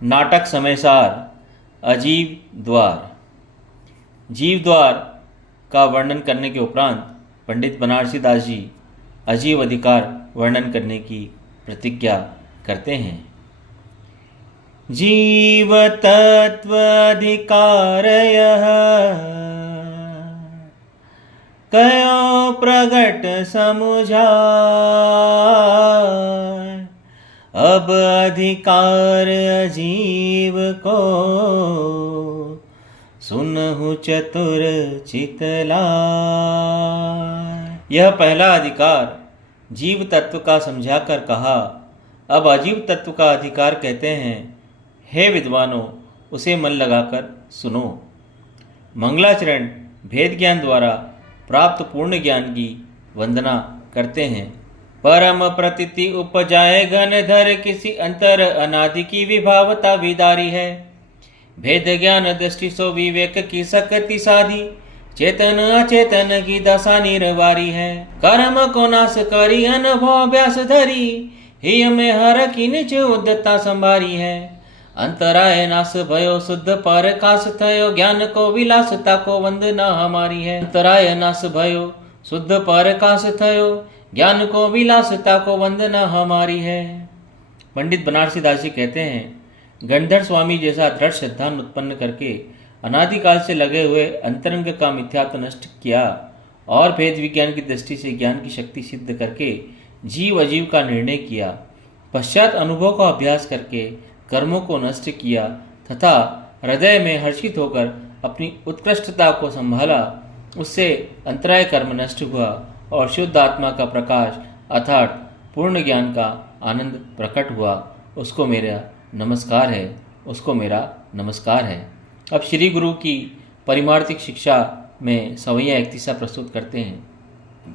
नाटक समयसार अजीव द्वार। जीव द्वार का वर्णन करने के उपरांत पंडित बनारसी दास जी अजीव अधिकार वर्णन करने की प्रतिज्ञा करते हैं। जीव तत्व अधिकारयः कयो प्रगट समुझाय, अब अधिकार अजीव को सुनहु चतुर चितलाय। यह पहला अधिकार जीव तत्व का समझाकर कहा, अब अजीव तत्व का अधिकार कहते हैं। हे विद्वानों, उसे मन लगाकर सुनो। मंगलाचरण भेद ज्ञान द्वारा प्राप्त पूर्ण ज्ञान की वंदना करते हैं। परम प्रतीति उपजाए घनधर, किसी अंतर अनादि की विभावता विदारी है। भेद ज्ञान दृष्टि सो विवेक की शक्ति साधी, चेतन अचेतन की दशा निर्वारी है। कर्म को नाश करी अनुभव अभ्यास धरी, हिय में हर की निज उद्धता संभारी है। अंतराय नाश भयो शुद्ध पर काश थयो, ज्ञान को विलासता को वंदना हमारी है। अंतराय नाश भयो शुद्ध पर काश थयो, ज्ञान को विलासता को वंदना हमारी है। पंडित बनारसी दास जी कहते हैं, गणधर स्वामी जैसा दृढ़ श्रद्धा उत्पन्न करके अनादिकाल से लगे हुए अंतरंग का मिथ्यात्व नष्ट किया और भेद विज्ञान की दृष्टि से ज्ञान की शक्ति सिद्ध करके जीव अजीव का निर्णय किया। पश्चात अनुभव का अभ्यास करके कर्मों को नष्ट किया तथा हृदय में हर्षित होकर अपनी उत्कृष्टता को संभाला। उससे अंतराय कर्म नष्ट हुआ और शुद्ध आत्मा का प्रकाश अर्थात पूर्ण ज्ञान का आनंद प्रकट हुआ। उसको मेरा नमस्कार है, उसको मेरा नमस्कार है। अब श्री गुरु की परिमार्थिक शिक्षा में सवैया 31 प्रस्तुत करते हैं।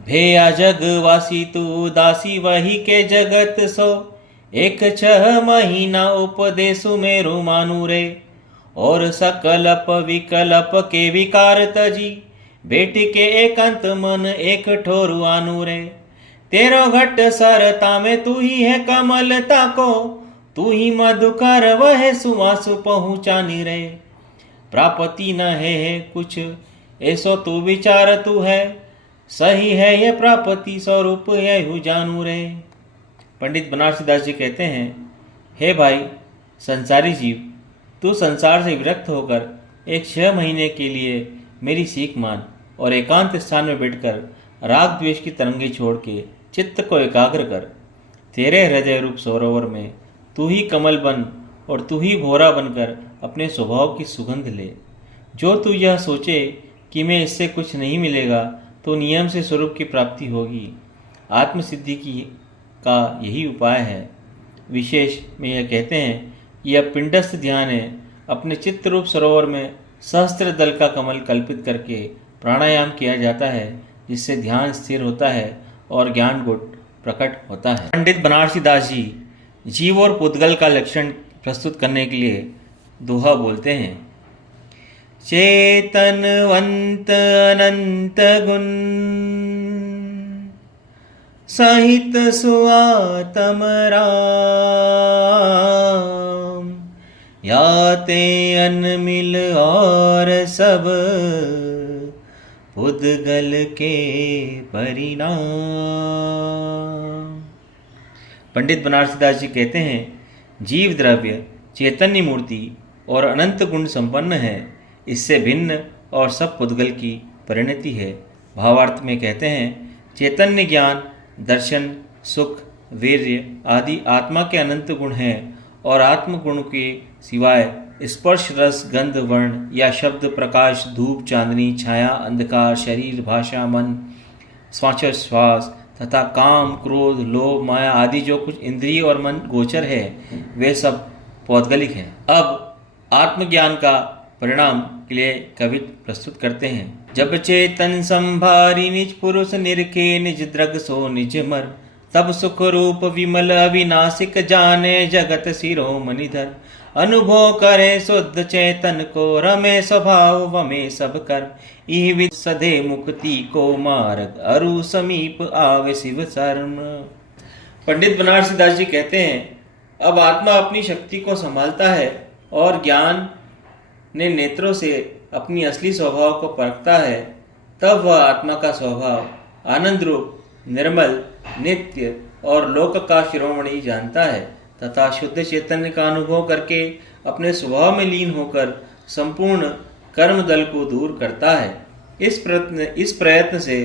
भेया जग वासी तू दासी, वही के जगत सो, एक 6 महीना उपदेशु मेरु मानु रे। और सकलप विकल्प के विकार तजी, बेटी के एकांत मन एक ठोरु आनु रे। तेरो घट सरता में तू ही है कमलता को, तू ही मधुकर वह सुवासु पहुँचानी रे। प्राप्ति न है कुछ ऐसो तू विचार तू है, सही है ये प्राप्ति स्वरूप यहु जानू रे। पंडित बनारसी दास जी कहते हैं, हे भाई संसारी जीव, तू संसार से विरक्त होकर एक 6 महीने के लिए मेरी सीख मान और एकांत स्थान में बैठकर राग द्वेष की तरंगे छोड़ के चित्त को एकाग्र कर। तेरे हृदय रूप सरोवर में तू ही कमल बन और तू ही भोरा बनकर अपने स्वभाव की सुगंध ले। जो तू यह सोचे कि मैं इससे कुछ नहीं मिलेगा, तो नियम से स्वरूप की प्राप्ति होगी। आत्मसिद्धि की का यही उपाय है। विशेष में यह कहते हैं कि यह पिंडस्थ ध्यान है। अपने चित्त रूप सरोवर में सहस्त्र दल का कमल कल्पित करके प्राणायाम किया जाता है, जिससे ध्यान स्थिर होता है और ज्ञान गुण प्रकट होता है। पंडित बनारसी दास जी जीव और पुद्गल का लक्षण प्रस्तुत करने के लिए दोहा बोलते हैं। चेतनवंत अनंत गुण, सहित सुआतम राम। याते अनमिल और सब, पुद्गल के परिणाम। पंडित बनारसी दास जी कहते हैं, जीव द्रव्य चैतन्य मूर्ति और अनंत गुण संपन्न है। इससे भिन्न और सब पुद्गल की परिणति है। भावार्थ में कहते हैं, चैतन्य ज्ञान दर्शन सुख वीर्य आदि आत्मा के अनंत गुण हैं और आत्म गुण के सिवाय स्पर्श रस गंध वर्ण या शब्द प्रकाश धूप चांदनी छाया अंधकार शरीर भाषा मन श्वास तथा काम क्रोध लोभ माया आदि जो कुछ इंद्रिय और मन गोचर है, वे सब पौद्गलिक हैं। अब आत्मज्ञान का परिणाम के लिए कवि प्रस्तुत करते हैं। जब चेतन संभारी निज पुरुष निरखे, निज द्रग सो निज मर। तब सुख रूप विमल अविनाशिक, जाने जगत शिरोमणिधर। अनुभव करे शुद्ध चेतन को, रमे स्वभाव वमे सब कर। इह विद सधे मुक्ति को मार्ग, अरु समीप आवे शिव शरण। पंडित बनारसी दास जी कहते हैं, अब आत्मा अपनी शक्ति को संभालता है और ज्ञान ने नेत्रों से अपनी असली स्वभाव को परखता है, तब वह आत्मा का स्वभाव आनंद रूप, निर्मल, नित्य और लोक का शिरोमणि जानता है तथा शुद्ध चैतन्य का अनुभव करके अपने स्वभाव में लीन होकर संपूर्ण कर्म दल को दूर करता है। इस प्रयत्न से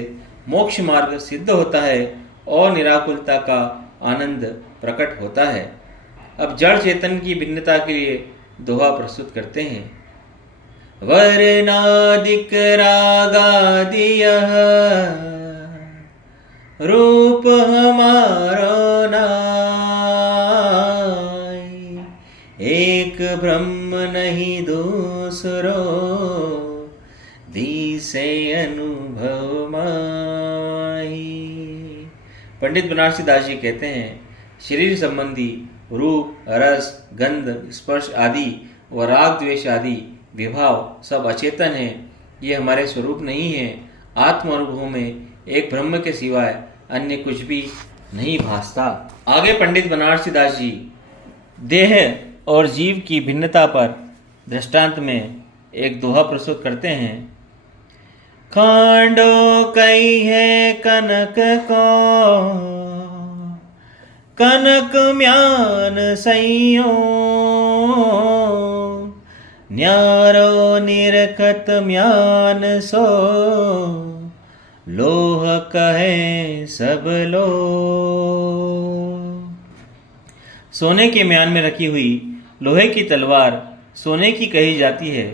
मोक्ष मार्ग सिद्ध होता है और निराकुलता का आनंद प्रकट होता है। अब जड़ चेतन की भिन्नता के लिए दोहा प्रस्तुत करते हैं। वर्णादिक रागादियः रूप हमारो नाय, एक ब्रह्म नहीं दूसरो, दिसे अनुभव माही। पंडित बनारसी दास जी कहते हैं, शरीर संबंधी रूप, रस, गंध, स्पर्श आदि व राग द्वेष आदि विभाव सब अचेतन है। ये हमारे स्वरूप नहीं है। आत्म अनुभव में एक ब्रह्म के सिवाय अन्य कुछ भी नहीं भासता। आगे पंडित बनारसी दास जी देह और जीव की भिन्नता पर दृष्टांत में एक दोहा प्रस्तुत करते हैं। खांडो कई है कनक को, कनक म्यान सैयो, न्यारो निरखत म्यान सो, लोह कहे सब लो। सोने के म्यान में रखी हुई लोहे की तलवार सोने की कही जाती है,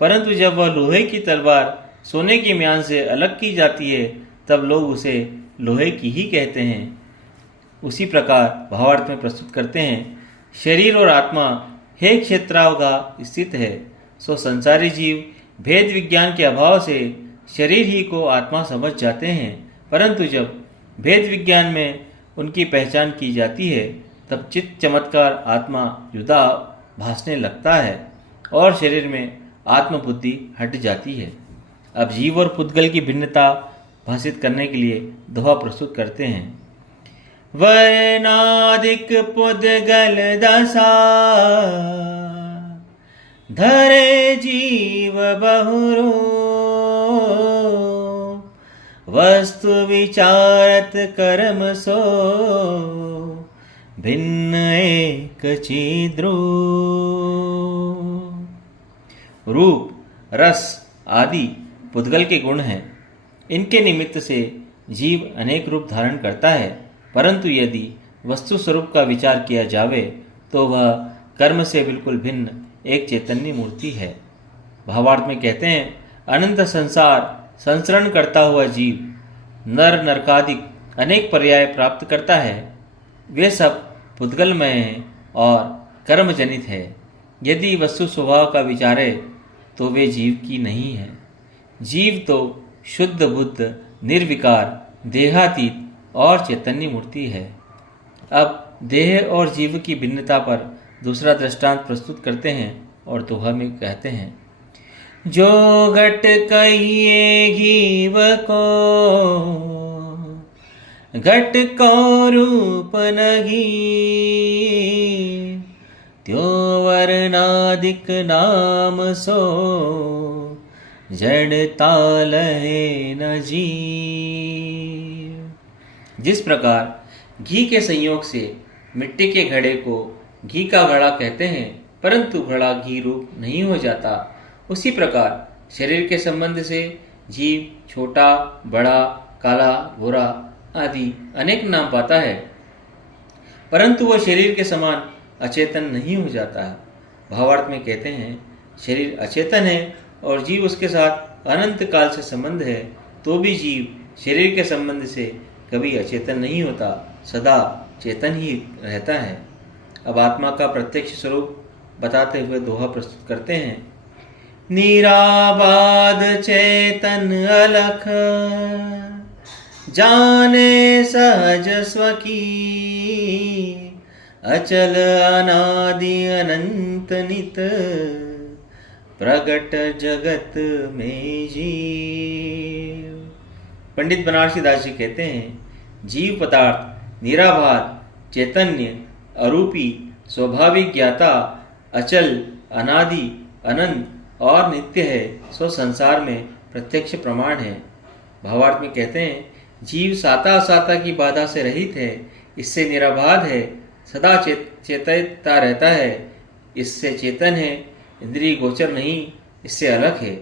परंतु जब वह लोहे की तलवार सोने के म्यान से अलग की जाती है तब लोग उसे लोहे की ही कहते हैं। उसी प्रकार भावार्थ में प्रस्तुत करते हैं, शरीर और आत्मा हे क्षेत्रावगा स्थित है, सो संसारी जीव भेद विज्ञान के अभाव से शरीर ही को आत्मा समझ जाते हैं, परंतु जब भेद विज्ञान में उनकी पहचान की जाती है तब चित्त चमत्कार आत्मा जुदा भासने लगता है और शरीर में आत्मबुद्धि हट जाती है। अब जीव और पुद्गल की भिन्नता भाषित करने के लिए दोहा प्रस्तुत करते हैं। वर्णादिक पुद्गल दशा, धरे जीव बहुरू, वस्तु विचारत कर्म सो, भिन्न एक चिद्रू। रूप, रस आदि पुद्गल के गुण हैं। इनके निमित्त से जीव अनेक रूप धारण करता है, परंतु यदि वस्तु स्वरूप का विचार किया जावे तो वह कर्म से बिल्कुल भिन्न एक चैतन्य मूर्ति है। भावार्थ में कहते हैं, अनंत संसार संसरण करता हुआ जीव नर नरकादिक अनेक पर्याय प्राप्त करता है। वे सब पुद्गलमय हैं और कर्मजनित है। यदि वस्तु स्वभाव का विचारे तो वे जीव की नहीं है। जीव तो शुद्ध बुद्ध, निर्विकार, देहातीत और चैतन्य मूर्ति है। अब देह और जीव की भिन्नता पर दूसरा दृष्टांत प्रस्तुत करते हैं और दोहा में कहते हैं, जो घट कहिए घीव को, घट को रूप नहीं, त्यो वर्णादिक नाम सो, जड़ता लहे न जी। जिस प्रकार घी के संयोग से मिट्टी के घड़े को घी का घड़ा कहते हैं, परंतु घड़ा घी रूप नहीं हो जाता, उसी प्रकार शरीर के संबंध से जीव छोटा, बड़ा, काला, गोरा आदि अनेक नाम पाता है, परंतु वह शरीर के समान अचेतन नहीं हो जाता है। भावार्थ में कहते हैं, शरीर अचेतन है और जीव उसके साथ अनंत काल से संबंध है, तो भी जीव शरीर के संबंध से कभी अचेतन नहीं होता, सदा चेतन ही रहता है। अब आत्मा का प्रत्यक्ष स्वरूप बताते हुए दोहा प्रस्तुत करते हैं। निराबाद चेतन अलख, जाने सहज स्वकी, अचल अनादि अनंत नित, प्रगट जगत में जीव। पंडित बनारसी दास जी कहते हैं, जीव पदार्थ निराभार, चैतन्य, अरूपी स्वाभाविक ज्ञाता अचल, अनादि, अनंत और नित्य है, सो संसार में प्रत्यक्ष प्रमाण है। भावार्थ में कहते हैं, जीव साता असाता की बाधा से रहित है, इससे निराबाध है, सदा चेतता रहता है, इससे चेतन है, इंद्रिय गोचर नहीं, इससे अलग है।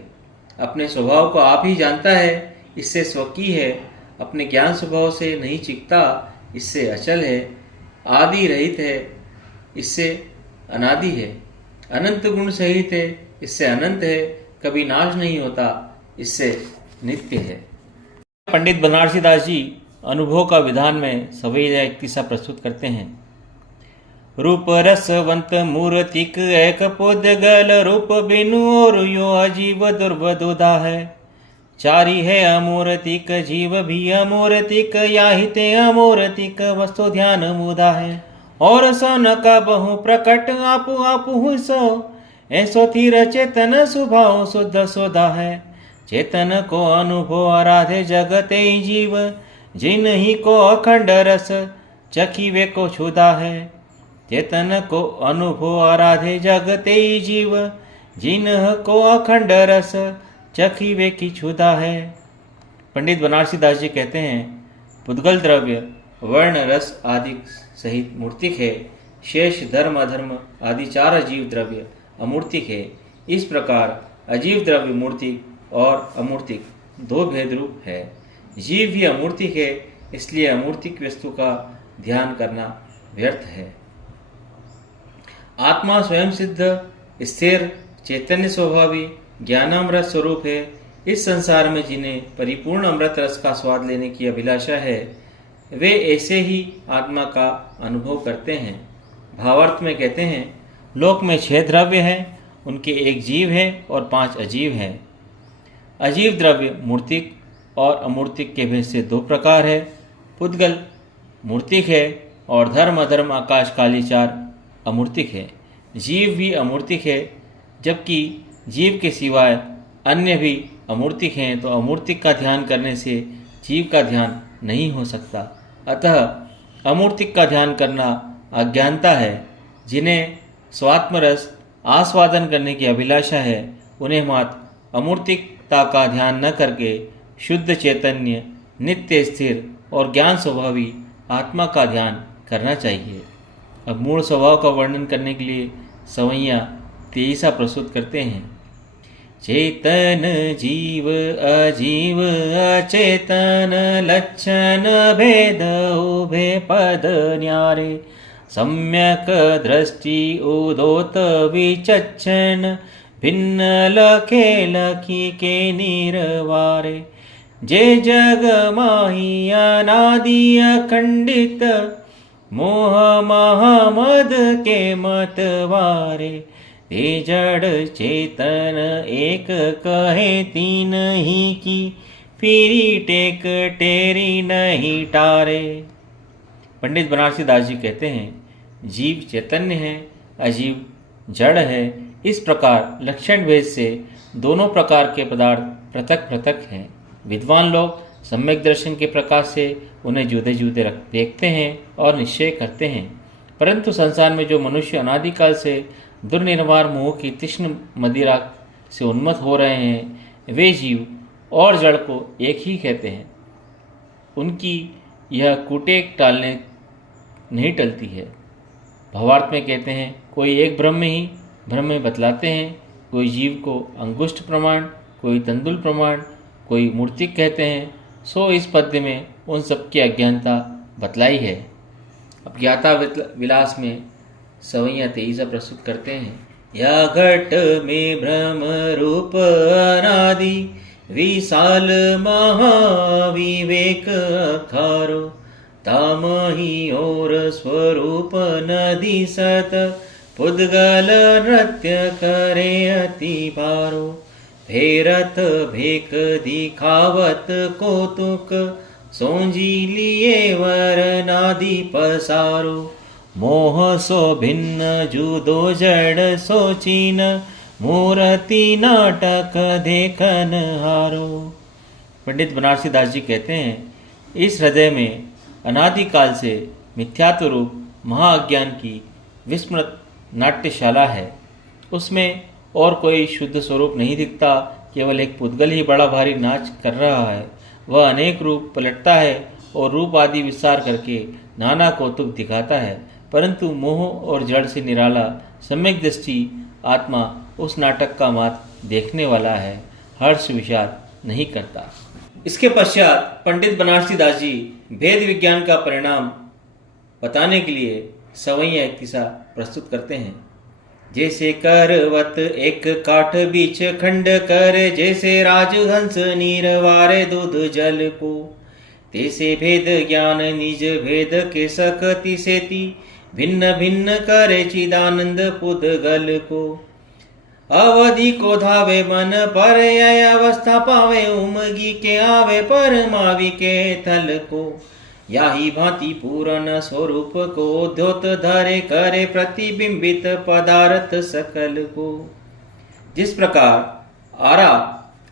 अपने स्वभाव को आप ही जानता है, इससे स्वकीय है। अपने ज्ञान स्वभाव से नहीं चिकता, इससे अचल है। आदि रहित है, इससे अनादि है। अनंत गुण सहित है, इससे अनंत है। कभी नाश नहीं होता, इससे नित्य है। पंडित बनारसी दास जी अनुभव का विधान में सवैया एक किस्सा प्रस्तुत करते हैं। रूप रसवंत मूर्तिक एक पुद्गल, रूप बिनु और यो अजीव दुर्बदुदा है। चारी है अमूर्तिक, जीव भी अमूर्तिक, याहिते अमूर्तिक वस्तु ध्यान मुदा है। और सोन का बहु प्रकट आपु आपु सो, ऐसो तीर चेतन स्वभाव शुद्ध सोदा है। चेतन को अनुभव आराधे जगते जीव, जिन ही को अखंड रस चखीवे को छुदा है। चेतन को अनुभव आराधे जगते जीव, जिन को अखंड रस चखीवे की छुदा है। पंडित बनारसी दास जी कहते हैं, पुद्गल द्रव्य वर्ण रस आदि सहित मूर्तिक है। शेष धर्म अधर्म आदि चार अजीव द्रव्य अमूर्तिक है। इस प्रकार अजीव द्रव्य मूर्तिक और अमूर्तिक दो भेद रूप है। जीव भी अमूर्तिक है, इसलिए अमूर्तिक वस्तु का ध्यान करना व्यर्थ है। आत्मा स्वयं सिद्ध स्थिर चैतन्य स्वभावी ज्ञानामृत स्वरूप है। इस संसार में जिन्हें परिपूर्ण अमृत रस का स्वाद लेने की अभिलाषा है, वे ऐसे ही आत्मा का अनुभव करते हैं। भावार्थ में कहते हैं, लोक में 6 द्रव्य हैं, उनके एक जीव है और 5 अजीव हैं। अजीव द्रव्य मूर्तिक और अमूर्तिक के भेद से 2 प्रकार है। पुद्गल मूर्तिक है और धर्म अधर्म आकाश काली 4 अमूर्तिक है। जीव भी अमूर्तिक है, जबकि जीव के सिवाय अन्य भी अमूर्तिक हैं, तो अमूर्तिक का ध्यान करने से जीव का ध्यान नहीं हो सकता। अतः अमूर्तिक का ध्यान करना अज्ञानता है। जिन्हें स्वात्मरस आस्वादन करने की अभिलाषा है, उन्हें मात्र अमूर्तिकता का ध्यान न करके शुद्ध चैतन्य, नित्य स्थिर और ज्ञान स्वभावी आत्मा का ध्यान करना चाहिए। अब मूल स्वभाव का वर्णन करने के लिए सवैया 23 प्रस्तुत करते हैं। चेतन जीव अजीव अचेतन, लक्षण भेद उभे पद न्यारे। सम्यक दृष्टि उदोत विचक्षण, भिन्न लखे लखी के निर्वारे। जे जग माही अनादि अखंडित, मोह महामद के मतवारे। ते जड़ चेतन एक कहे तीन ही की, फिरी टेक टेरी नहीं टारे। पंडित बनारसी दास जी कहते हैं, जीव चैतन्य है, अजीव जड़ है। इस प्रकार लक्षण भेद से दोनों प्रकार के पदार्थ पृथक पृथक हैं। विद्वान लोग सम्यक दर्शन के प्रकाश से उन्हें जुदे जुदे देखते हैं और निश्चय करते हैं। परंतु संसार में जो मनुष्य अनादिकाल से दुर्निर्वार मोह की तीक्ष्ण मदिरा से उन्मत्त हो रहे हैं, वे जीव और जड़ को एक ही कहते हैं। उनकी यह कुटेक टालने नहीं टलती है। भावार्थ में कहते हैं, कोई एक ब्रह्म ही ब्रह्म में बतलाते हैं। कोई जीव को अंगुष्ठ प्रमाण, कोई तंदुल प्रमाण, कोई मूर्तिक कहते हैं। सो इस पद्य में उन सबकी अज्ञानता बतलाई है। अब ज्ञाता विलास में सवैया 23 प्रस्तुत करते हैं। या घट में ब्रह्म रूप अनादि, विशाल महाविवेक अखारो। तामही और स्वरूप नदी सत, पुद्गल नृत्य करे अति भारो। फेरत भेक दिखावत कौतुक, सोंजी लिए वर नादि पसारो। मोह सो भिन्न जुदो जड़ सोचिन, मूर्ति नाटक देखन हारो। पंडित बनारसी दास जी कहते हैं, इस हृदय में अनादिकाल से मिथ्यात्व रूप महाअज्ञान की विस्मृत नाट्यशाला है। उसमें और कोई शुद्ध स्वरूप नहीं दिखता, केवल एक पुद्गल ही बड़ा भारी नाच कर रहा है। वह अनेक रूप पलटता है और रूप आदि विस्तार करके नाना कौतुक दिखाता है, परंतु मोह और जड़ से निराला सम्यक दृष्टि आत्मा उस नाटक का मात्र देखने वाला है, हर्ष विषाद नहीं करता। इसके पश्चात पंडित बनारसी दास जी भेद विज्ञान का परिणाम बताने के लिए सवैया एक किस्सा प्रस्तुत करते हैं। जैसे करवत एक काठ बीच खंड कर, जैसे राजहंस नीर वारे दूध जल को, तैसे भेद ज्ञान निज भेद के सकति सेति, भिन्न भिन्न करे चिदानंद पुद्गल को। अवधि को धावे मन पर अवस्था पावे, उमगी के आवे परमावि के थल को, याही भांति पूर्ण स्वरूप को द्योत धरे करे प्रतिबिंबित पदार्थ सकल को। जिस प्रकार आरा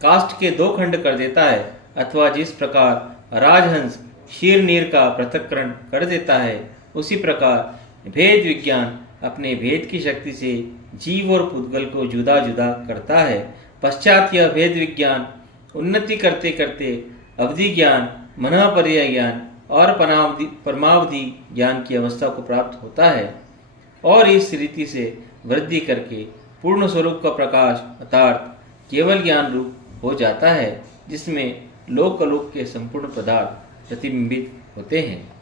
काष्ठ के दो खंड कर देता है, अथवा जिस प्रकार राजहंस शीर नीर का पृथक्करण कर देता है, उसी प्रकार भेद विज्ञान अपने भेद की शक्ति से जीव और पुद्गल को जुदा जुदा करता है। पश्चात यह भेद विज्ञान उन्नति करते करते अवधि ज्ञान, मनःपर्यय ज्ञान और परमावधि ज्ञान की अवस्था को प्राप्त होता है, और इस रीति से वृद्धि करके पूर्ण स्वरूप का प्रकाश अर्थात केवल ज्ञान रूप हो जाता है, जिसमें लोक अलोक के संपूर्ण पदार्थ प्रतिबिंबित होते हैं।